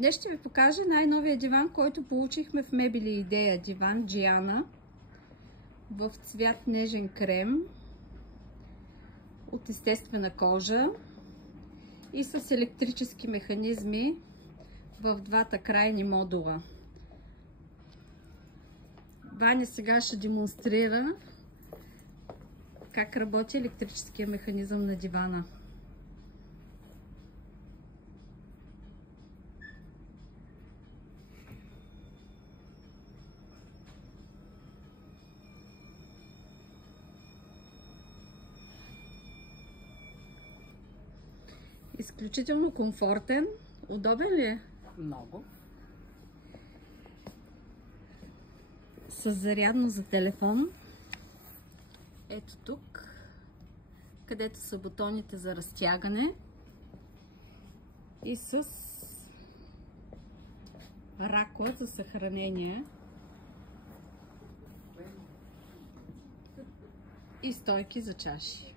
Днес ще ви покажа най-новия диван, който получихме в Мебели Идея. Диван Джиана в цвят нежен крем от естествена кожа и с електрически механизми в двата крайни модула. Ваня сега ще демонстрира как работи електрическия механизъм на дивана. Изключително комфортен. Удобен ли е? Много. С зарядно за телефон. Ето тук, където са бутоните за разтягане. И с ракла за съхранение. И стойки за чаши.